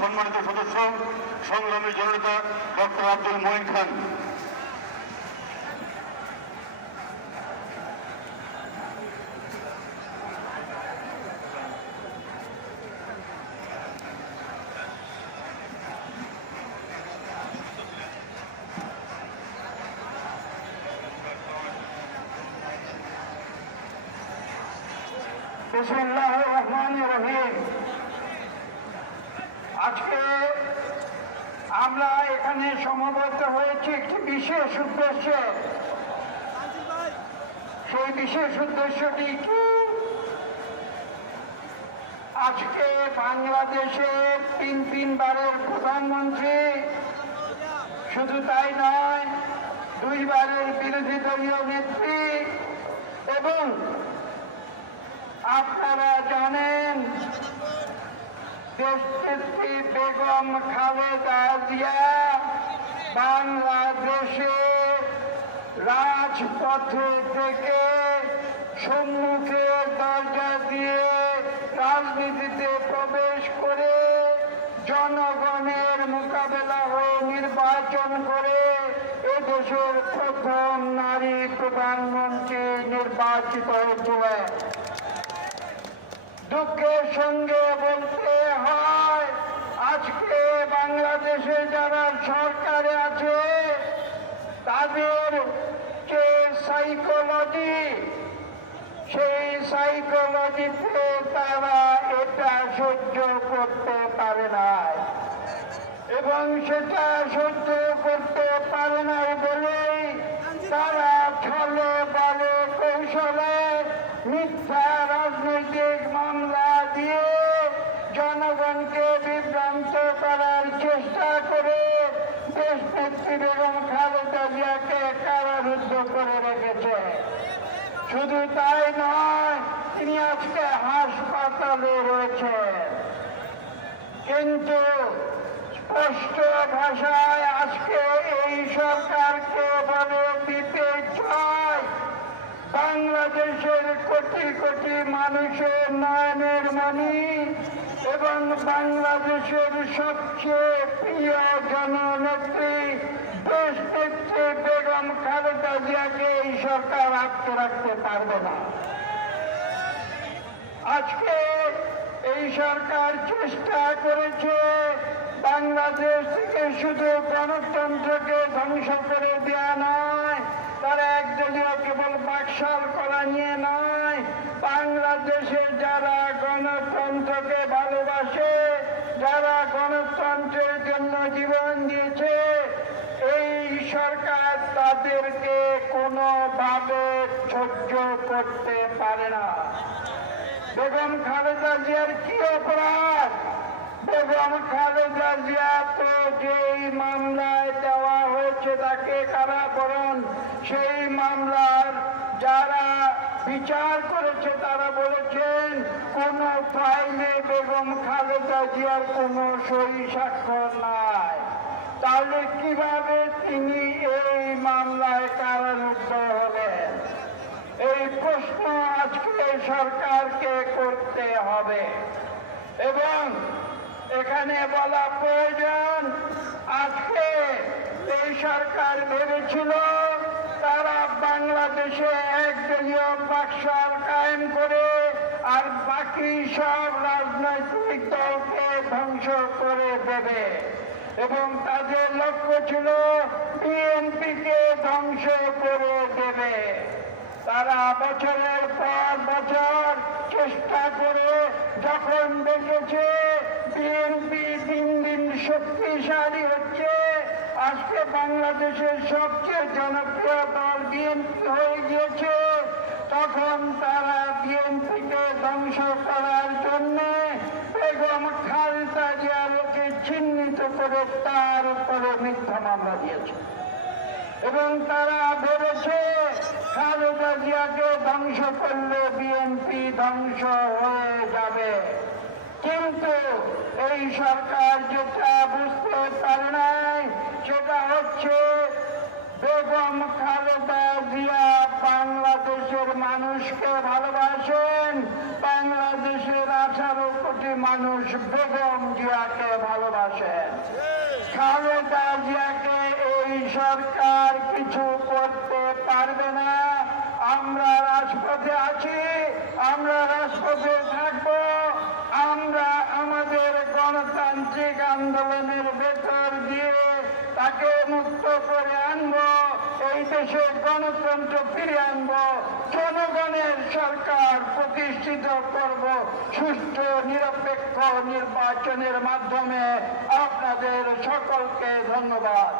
সম্মানিত সদস্য সংগ্রামী জননেতা ডক্টর আব্দুল মঈন খান। বিসমিল্লাহির রহমানির রহিম। আজকে আমরা এখানে সমবেত হয়েছি একটি বিশেষ উদ্দেশ্যে। সেই বিশেষ উদ্দেশ্যটি কি? আজকে বাংলাদেশের তিনবারের প্রধানমন্ত্রী, শুধু তাই নয়, 2 বারের বিরোধী দলীয় নেত্রী এবং আপনারা জানেন দেশনেত্রী বেগম খালেদা জিয়া বাংলাদেশে রাজপথে থেকে সম্মুখের দরজা দিয়ে রাজনীতিতে প্রবেশ করে জনগণের মোকাবেলা হয়ে নির্বাচন করে এদেশের প্রথম নারী প্রধানমন্ত্রী নির্বাচিত হয়েছিলেন। দুঃখের সঙ্গে বলতে হয়, আজকে বাংলাদেশে যারা সরকারে আছে তাদের যে সাইকোলজি, সেই সাইকোলজিতে তারা এটা সহ্য করতে পারে নাই এবং সেটা সহ্য করতে পারে নাই বলেই তারা ছলে বলে কৌশলে মিথ্যা রাজনৈতিক মামলা দিয়ে জনগণকে বিভ্রান্ত করার চেষ্টা করে দেশনেত্রী বেগম খালেদা জিয়াকে কারারুদ্ধ করে রেখেছে। শুধু তাই নয়, তিনি আজকে হাসপাতালে রয়েছেন। কিন্তু স্পষ্ট ভাষায় আজকে এই সরকারকে বলে দিতে চায়, বাংলাদেশের কোটি কোটি মানুষের নয়নের মণি এবং বাংলাদেশের সবচেয়ে প্রিয় জননেত্রী দেশনেত্রী বেগম খালেদা জিয়াকে এই সরকার আটকে রাখতে পারবে না। আজকে এই সরকার চেষ্টা করেছে বাংলাদেশ থেকে শুধু গণতন্ত্রকে ধ্বংস করে দেওয়া নয়, তারা একদলীয় কেবল বাকশাল করা নিয়ে নয়, বাংলাদেশে যারা গণতন্ত্রকে ভালোবাসে, যারা গণতন্ত্রের জন্য জীবন দিয়েছে, এই সরকার তাদেরকে কোনোভাবে সহ্য করতে পারে না। বেগম খালেদা জিয়ার কি অপরাধ? বেগম খালেদা জিয়া তো যেই মামলায় দেওয়া হয়েছে তাকে কারাবরণ, সেই মামলার যারা বিচার করেছে তারা বলেছেন কোন ফাইলে বেগম খালেদা জিয়ার কোনো সই স্বাক্ষর নাই। তাহলে কিভাবে তিনি এই মামলায় কারারুদ্ধ হলেন? এই প্রশ্ন আজকে সরকারকে করতে হবে এবং এখানে বলা প্রয়োজন, আজকে এই সরকার ভেবেছিল তারা বাংলাদেশে একদলীয় বাকশাল কায়েম করে আর বাকি সব রাজনৈতিক দলকে ধ্বংস করে দেবে এবং তাদের লক্ষ্য ছিল বিএনপিকে ধ্বংস করে দেবে। তারা বছরের পর বছর চেষ্টা করে যখন দেখেছে বিএনপি দিন দিন শক্তিশালী হচ্ছে, আজকে বাংলাদেশের সবচেয়ে জনপ্রিয় দল বিএনপি হয়ে গিয়েছে, তখন তারা বিএনপিকে ধ্বংস করার জন্য বেগম খালেদা জিয়াকে চিহ্নিত করে তার উপরে মিথ্যা মামলা দিয়েছে এবং তারা ভেবেছে খালেদা জিয়াকে ধ্বংস করলে বিএনপি ধ্বংস হয়ে যাবে। কিন্তু এই সরকার যেটা বুঝতে পারে নাই সেটা হচ্ছে বেগম খালেদা জিয়া বাংলাদেশের মানুষকে ভালোবাসেন, বাংলাদেশের 18 কোটি মানুষ বেগম জিয়াকে ভালোবাসেন। ভালোবাসেন। খালেদা জিয়াকে এই সরকার কিছু করতে পারবে না। আমরা রাজপথে আছি, আমরা রাজপথে থাকবো। আমরা আমাদের গণতান্ত্রিক আন্দোলনের ভেতর দিয়ে তাকে মুক্ত করে আনবো, এই দেশে গণতন্ত্র ফিরিয়ে আনবো, জনগণের সরকার প্রতিষ্ঠিত করব সুষ্ঠু নিরপেক্ষ নির্বাচনের মাধ্যমে। আপনাদের সকলকে ধন্যবাদ।